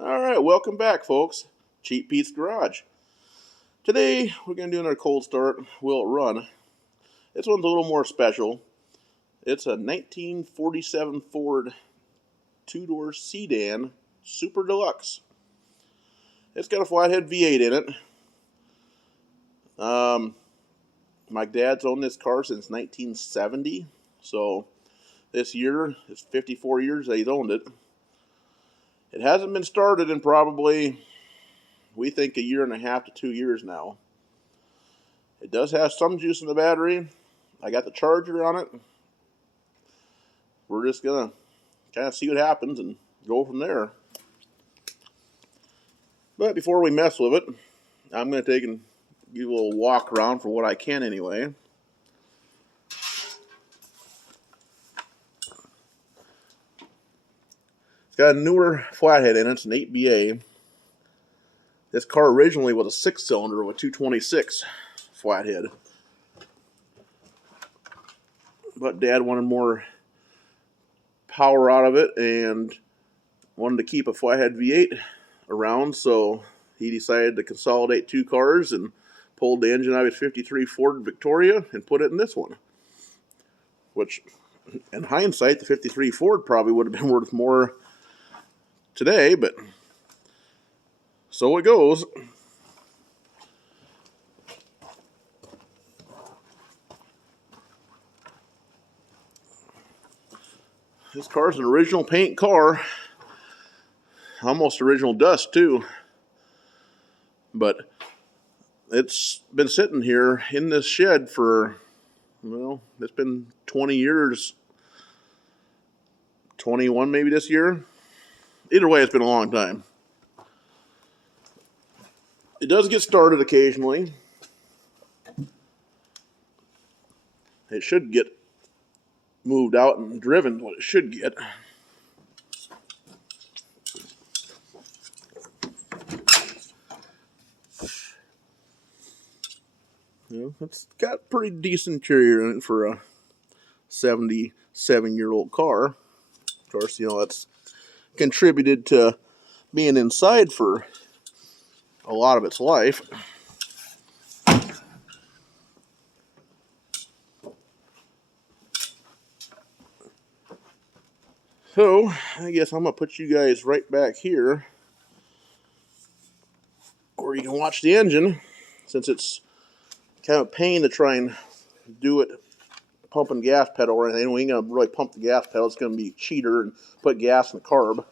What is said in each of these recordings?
Alright, welcome back, folks. Cheap Pete's Garage. Today, we're going to do another cold start. Will it run? This one's a little more special. It's a 1947 Ford two-door sedan Super Deluxe. It's got a Flathead V8 in it. My dad's owned this car since 1970, so this year it's 54 years that he's owned it. It hasn't been started in probably, we think, a year and a half to 2 years now. It does have some juice in the battery. I got the charger on it. We're just going to kind of see what happens and go from there. But before we mess with it, I'm going to take and give a little walk around for what I can anyway. It's got a newer Flathead in it. It's an 8BA. This car originally was a 6-cylinder with 226 Flathead. But Dad wanted more power out of it and wanted to keep a Flathead V8 around, so he decided to consolidate two cars and pulled the engine out of his 53 Ford Victoria and put it in this one. Which, in hindsight, the 53 Ford probably would have been worth more today, but so it goes. This car's an original paint car. Almost original dust, too. But it's been sitting here in this shed for, well, it's been 20 years. 21 maybe this year. Either way, it's been a long time. It does get started occasionally. It should get moved out and driven, what it should get. It's got pretty decent interior in it for a 77-year-old car. Of course, that's contributed to being inside for a lot of its life. So, I guess I'm going to put you guys right back here where you can watch the engine, since it's kind of a pain to try and do it pumping gas pedal or anything. We ain't going to really pump the gas pedal. It's going to be a cheater and put gas in the carb.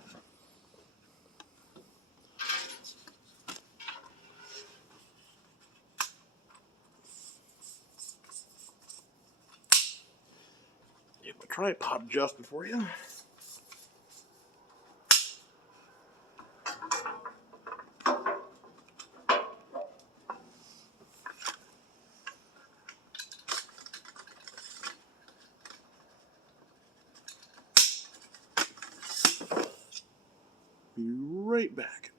Get my tripod adjusted for you. Be right back.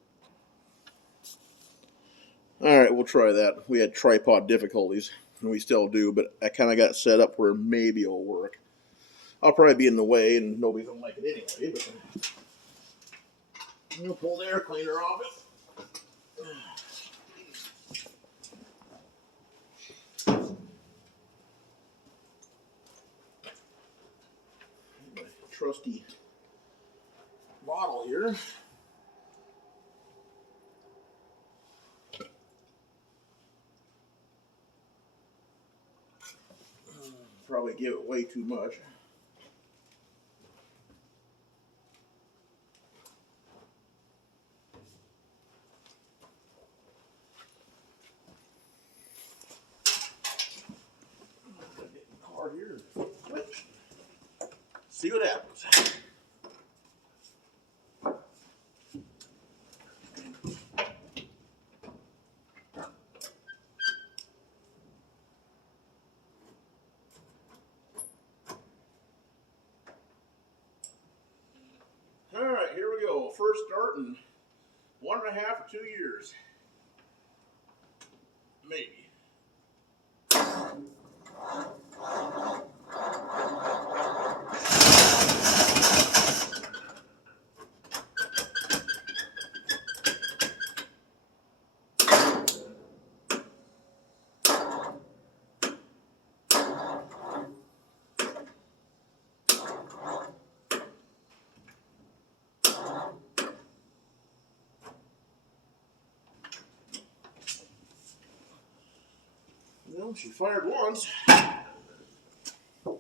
Alright, we'll try that. We had tripod difficulties, and we still do, but I kind of got set up where maybe it'll work. I'll probably be in the way, and nobody's going to like it anyway, but I'm going to pull the air cleaner off it. My trusty bottle here. Probably give it way too much. Car here. See what happens. Alright, here we go. First start in 1.5 or 2 years. Maybe. Well, she fired once. The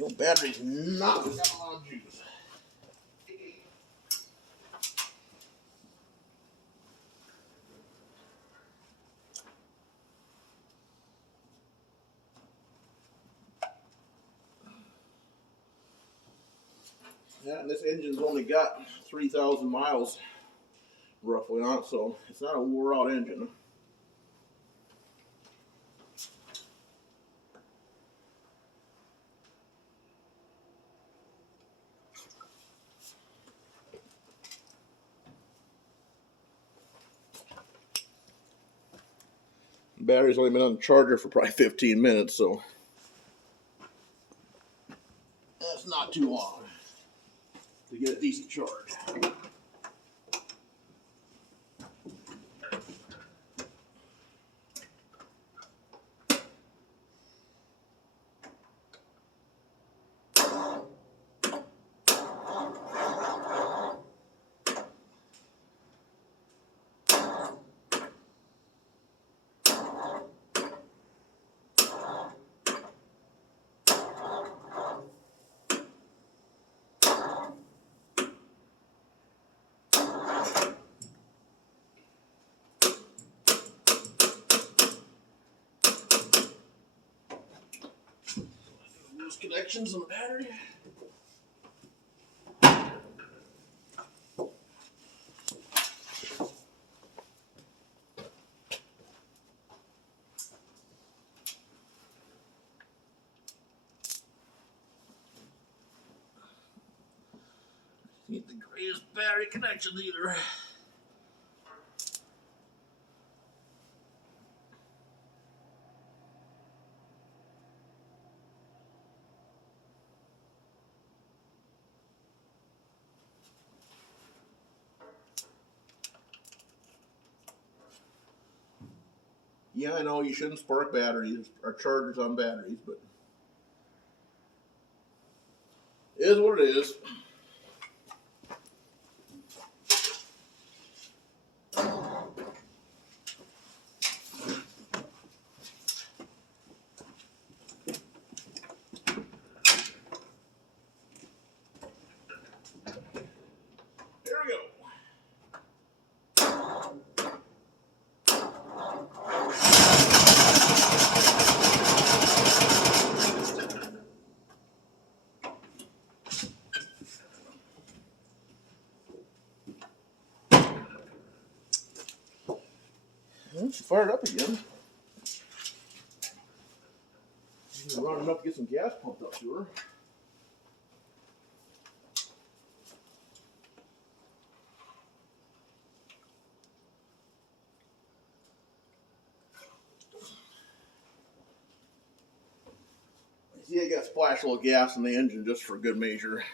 old battery's not got a lot of juice. Yeah, and this engine's only got 3,000 miles roughly on it, so it's not a wore out engine. The battery's only been on the charger for probably 15 minutes, so that's not too long to get a decent charge. Loose connections on the battery. Need the greatest battery connections either. Yeah, I know you shouldn't spark batteries or chargers on batteries, but it is what it is. There we go. Well, she fired up again. I'm running up to get some gas pumped up to her. See, I got to splash a little gas in the engine just for good measure.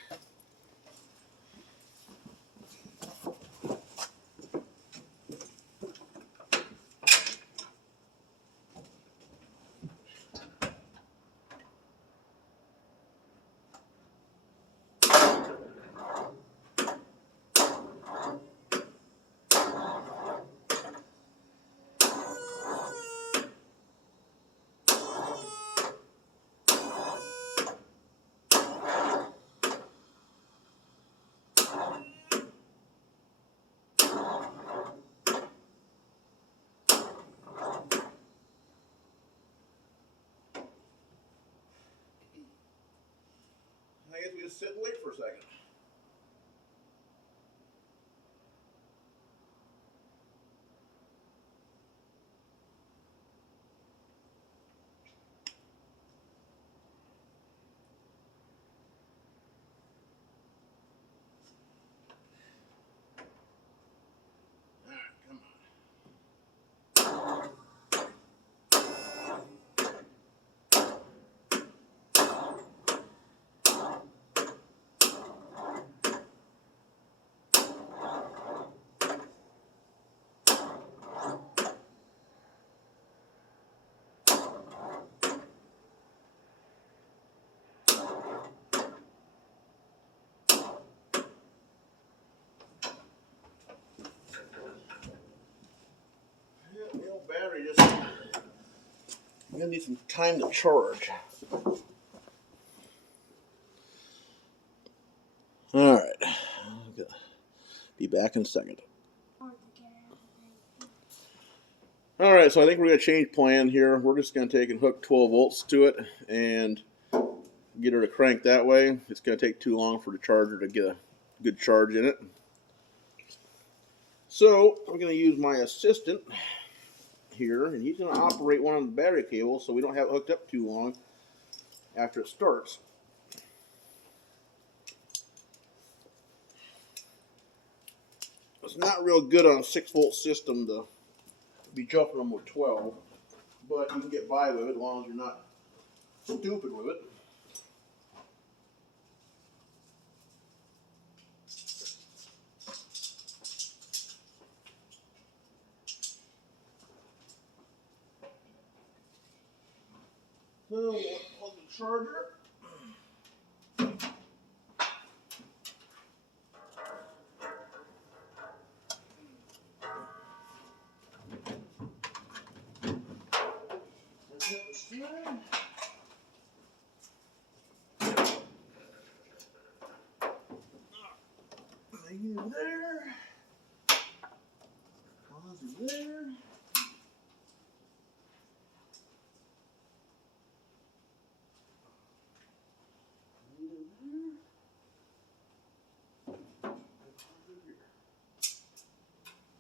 I guess we just sit and wait for a second. gonna need some time to charge. All right, be back in a second. All right, so I think we're gonna change plan here. We're just gonna take and hook 12 volts to it and get her to crank that way. It's gonna take too long for the charger to get a good charge in it. So I'm gonna use my assistant here, and he's gonna operate one of the battery cables so we don't have it hooked up too long after it starts. It's not real good on a 6-volt system to be jumping them with 12, but you can get by with it as long as you're not stupid with it. So we'll plug the charger. Negative there. Positive there. Negative there.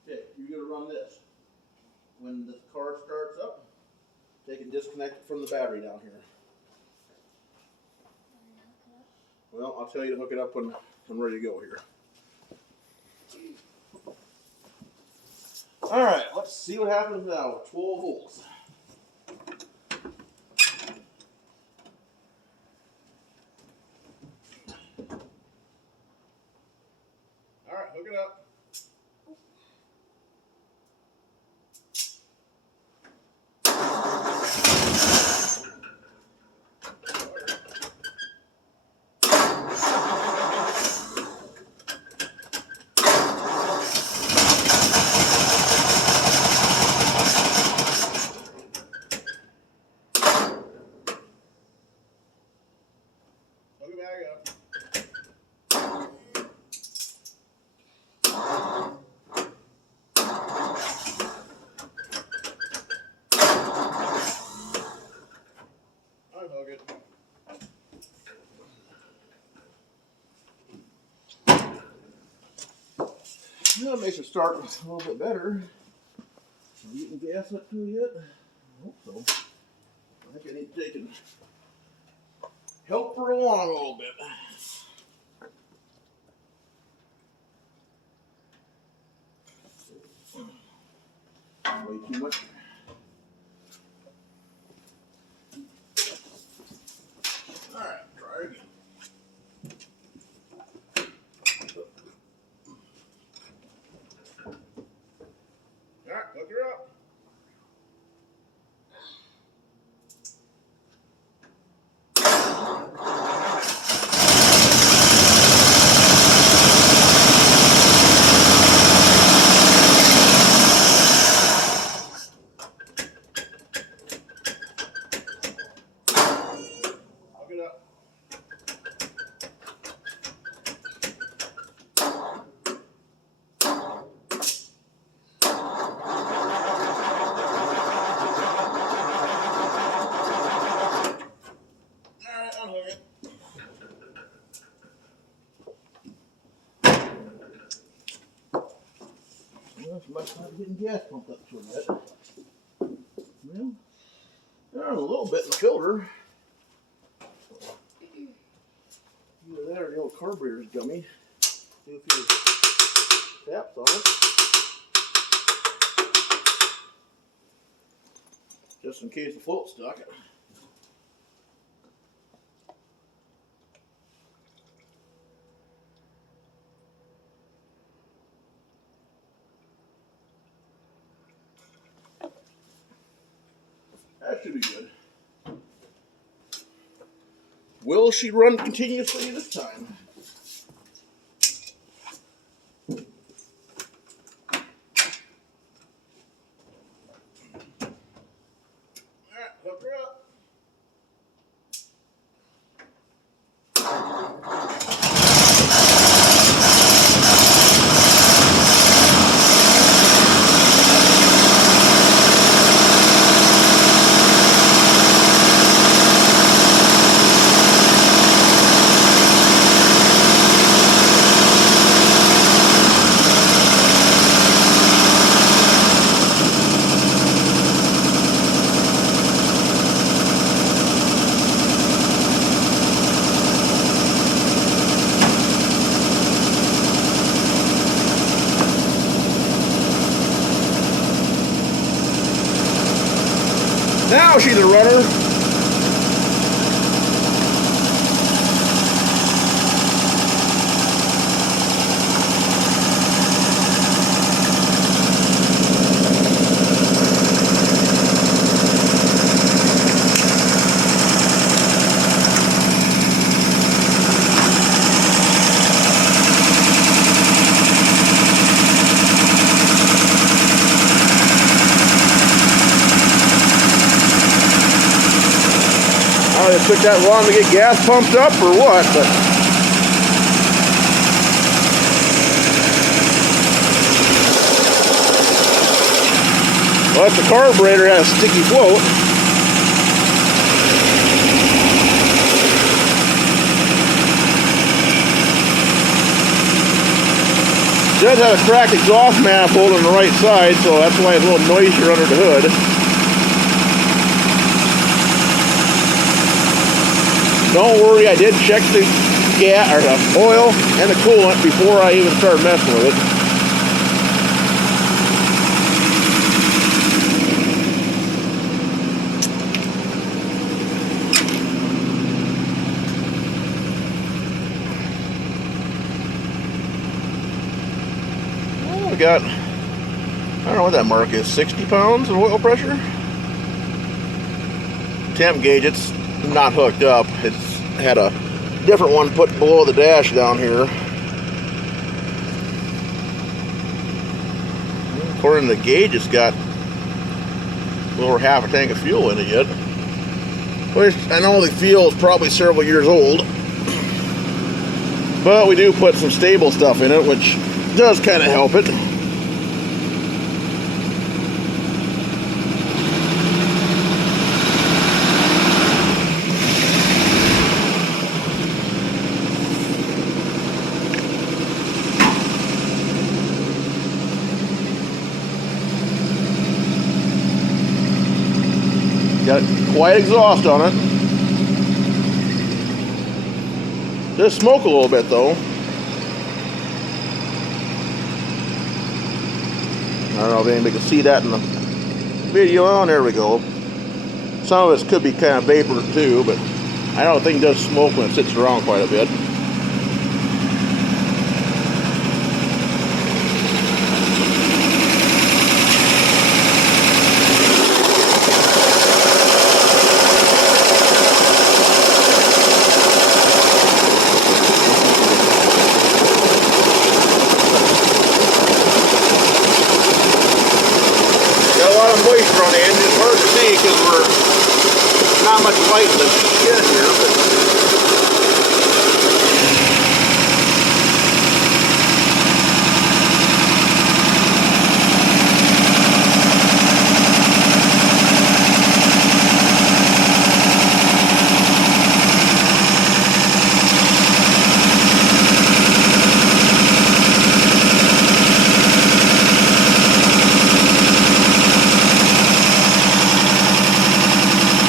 Okay, you're going to run this. When the car starts up, they can disconnect it from the battery down here. Well, I'll tell you to hook it up when I'm ready to go here. Alright, let's see what happens now with 12 volts. Alright, hook it up. Hook it back up. Unhook it. That makes it start a little bit better. Are you getting gas up to it yet? I hope so. I think I need to take and help her along a little bit. Way too much. Alright, try again. Alright, hook her up. Hook it up. Alright, unhook it. Well, she must not be getting gas pumped up to her yet. Well, there's a little bit in the filter. Either that or the old carburetor's gummy. See if he taps on it. Just in case the float's stuck. That should be good. Will she run continuously this time? Alright, hook her Now she's a runner. I don't know if it took that long to get gas pumped up or what, but well, that's the carburetor has a sticky float. It does have a cracked exhaust manifold on the right side, so that's why it's a little noisier under the hood. Don't worry, I did check the gas or the oil and the coolant before I even started messing with it. Well, we got, I don't know what that mark is, 60 pounds of oil pressure. Temp gauge, it's not hooked up. It's had a different one put below the dash down here. According to the gauge, it's got a little over half a tank of fuel in it yet. Which I know the fuel is probably several years old, but we do put some stable stuff in it, which does kind of help it. Got quite exhaust on it. Does smoke a little bit though. I don't know if anybody can see that in the video. Oh, there we go. Some of it could be kind of vapor too, but I don't think it does smoke when it sits around quite a bit. Moisture on the engine. It's hard to see because we're not much light in the skin here, but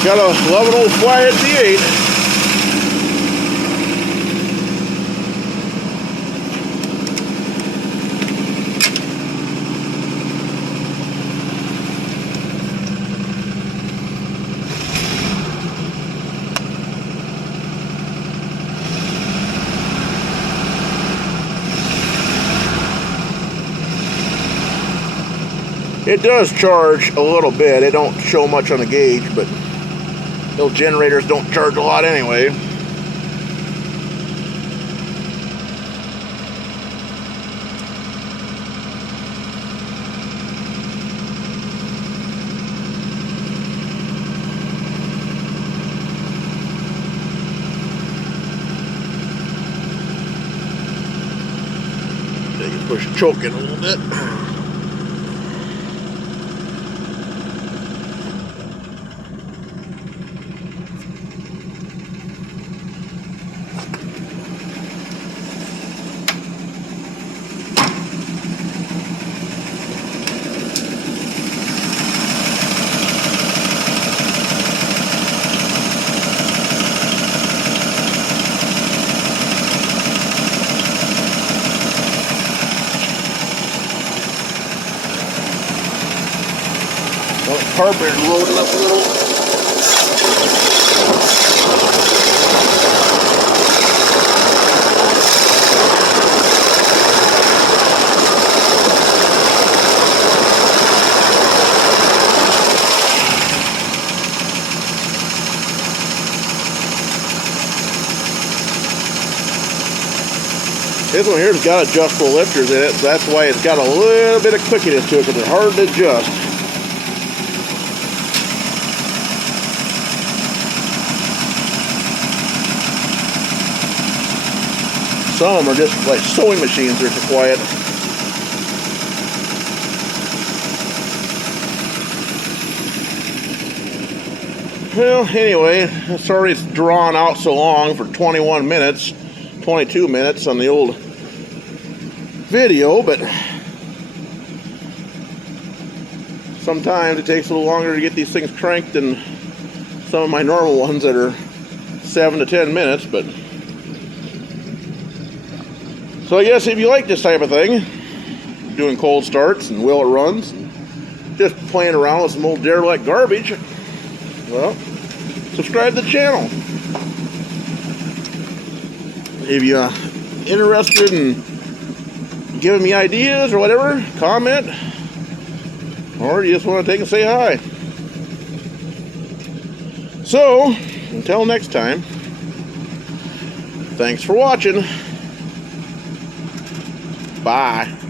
got a loving old Flathead V8. It does charge a little bit. It don't show much on the gauge, but those generators don't charge a lot anyway. They can push the choke in a little bit. Well, the carburetor loaded up a little. This one here's got adjustable lifters in it, so that's why it's got a little bit of quickiness to it, because it's hard to adjust. Some of them are just like sewing machines, they're so quiet. Well, anyway, sorry it's drawn out so long for 21 minutes, 22 minutes on the old video, but sometimes it takes a little longer to get these things cranked than some of my normal ones that are 7 to 10 minutes, but so I guess if you like this type of thing, doing cold starts and will it runs, just playing around with some old derelict garbage, well, subscribe to the channel. If you're interested in giving me ideas or whatever, comment, or you just want to take and say hi. So, until next time, thanks for watching. Bye.